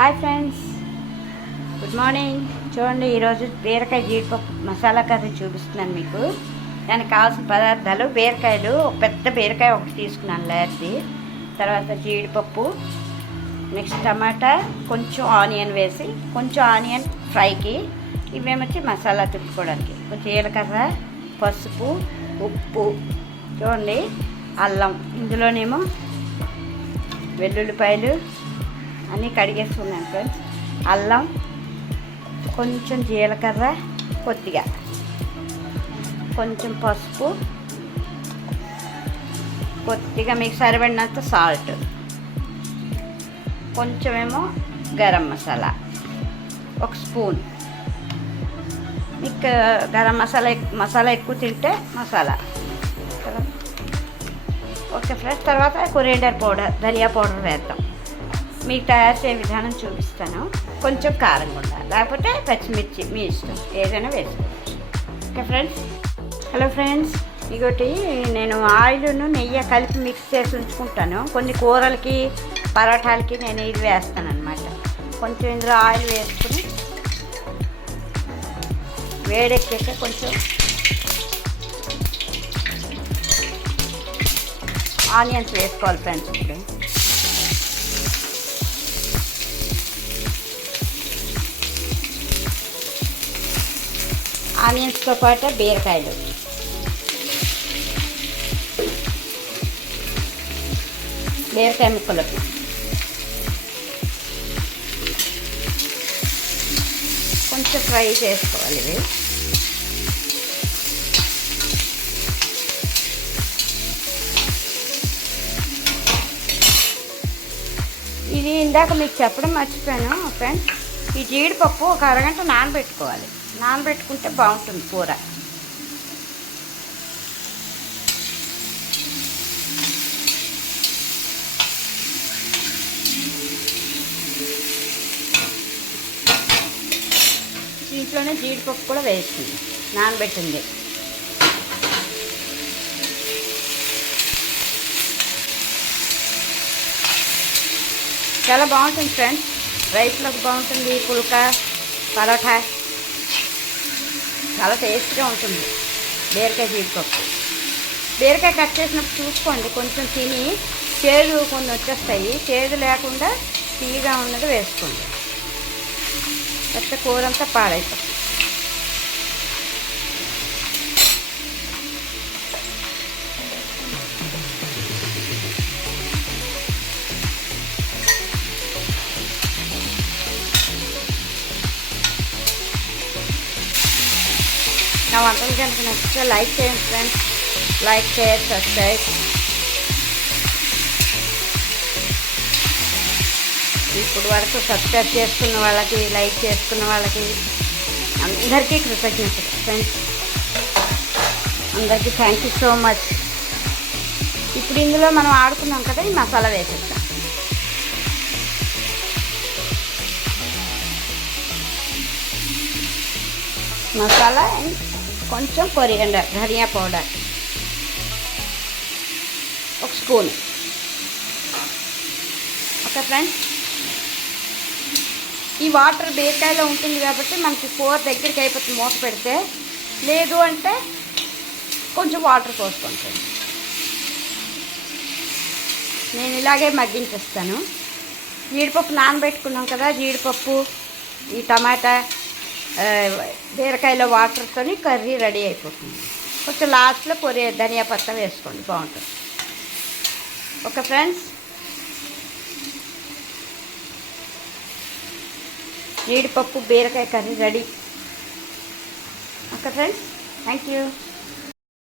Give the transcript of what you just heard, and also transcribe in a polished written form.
Hi friends, good morning. చూడండి, ఈరోజు బీరకాయ జీడిపప్పు మసాలా కర్రీ చూపిస్తున్నాను మీకు. దానికి కావాల్సిన పదార్థాలు: బీరకాయలు, ఒక పెద్ద బీరకాయ ఒకటి తీసుకున్నాను లేతది, తర్వాత జీడిపప్పు, నెక్స్ట్ టమాటా, కొంచెం ఆనియన్ వేసి, కొంచెం ఆనియన్ ఫ్రైకి, ఇవేమొచ్చి మసాలా తిప్పుకోవడానికి, కొంచెం జీలకర్ర, పసుపు, ఉప్పు, చూడండి అల్లం, ఇందులోనేమో వెల్లుల్లిపాయలు అన్నీ కడిగేసుకున్నాను ఫ్రెండ్స్. అల్లం, కొంచెం జీలకర్ర, కొద్దిగా కొంచెం పసుపు, కొద్దిగా మీకు సరిపడినంత సాల్ట్, కొంచెమేమో గరం మసాలా, ఒక స్పూన్. మీకు గరం మసాలా ఎక్కువ తింటే మసాలా. ఓకే ఫ్రెండ్స్, తర్వాత కొరియాండర్ పౌడర్, ధనియా పౌడర్ వేద్దాం. మీకు తయారు చేసే విధానం చూపిస్తాను. కొంచెం కారం కూడా, లేకపోతే పచ్చిమిర్చి మీ ఇష్టం, ఏదైనా వేసుకోవచ్చు. Okay friends. హలో ఫ్రెండ్స్, ఇంకోటి నేను ఆయిల్ను నెయ్యి కలిపి మిక్స్ చేసి ఉంచుకుంటాను. కొన్ని కూరలకి, పరోటాలకి నేను ఇది వేస్తాను అనమాట. కొంచెం ఇందులో ఆయిల్ వేసుకుని వేడెక్కాక కొంచెం ఆనియన్స్ వేసుకోవాలి ఫ్రెండ్స్. ఇప్పుడు ఆనియన్స్తో పాటు బీరకాయలు, బీరకాయ ముక్కలు కొంచెం ఫ్రై చేసుకోవాలి. ఇది ఇందాక మీకు చెప్పడం మర్చిపోయాను ఫ్రెండ్స్. ఈ జీడిపప్పు ఒక అరగంట నానబెట్టుకోవాలి. నానబెట్టుకుంటే బాగుంటుంది కూర. దీంట్లోనే జీడిపప్పు కూడా వేస్తుంది, నానబెట్టింది. చాలా బాగుంటుంది ఫ్రెండ్స్. రైస్లోకి బాగుంటుంది, పుల్కా, పరోటా చాలా టేస్ట్గా ఉంటుంది. బీరకాయ జీడిపప్పు, బీరకాయ కట్ చేసినప్పుడు చూసుకోండి, కొంచెం తిని చేదు కొన్ని వచ్చేస్తాయి. చేదు లేకుండా తీయగా ఉన్నది వేసుకోండి, పెద్ద కూర అంతా పాడైపోతుంది. నా వంటలు కనుక నచ్చితే లైక్ చేయండి ఫ్రెండ్స్. Like, share, subscribe. ఇప్పుడు వరకు సబ్స్క్రైబ్ చేసుకున్న వాళ్ళకి, లైక్ చేసుకున్న వాళ్ళకి అందరికీ కృతజ్ఞతలు ఫ్రెండ్స్. అందరికీ థ్యాంక్ యూ సో మచ్. ఇప్పుడు ఇందులో మనం ఆడుకున్నాం కదా, ఈ మసాలా వేసేస్తాం. మసాలా అండ్ కొంచెం కొరియాండర్, ధనియా పౌడర్, ఒక స్పూన్. Okay friends. ఈ వాటర్ బీరకాయలో ఉంటుంది కాబట్టి మనకి కూర దగ్గరికి అయిపోతుంది మూత పెడితే. లేదు అంటే కొంచెం వాటర్ పోసుకుంటాను. నేను ఇలాగే మగ్గించేస్తాను. జీడిపప్పు నానబెట్టుకున్నాం కదా, జీడిపప్పు, ఈ టమాటా, బీరకాయలో వాటర్తో కర్రీ రెడీ అయిపోతుంది. కొంచెం లాస్ట్లో ధనియా పత్తా వేసుకోండి, బాగుంటుంది. ఓకే ఫ్రెండ్స్, జీడిపప్పు బీరకాయ curry ready. Okay friends, thank you.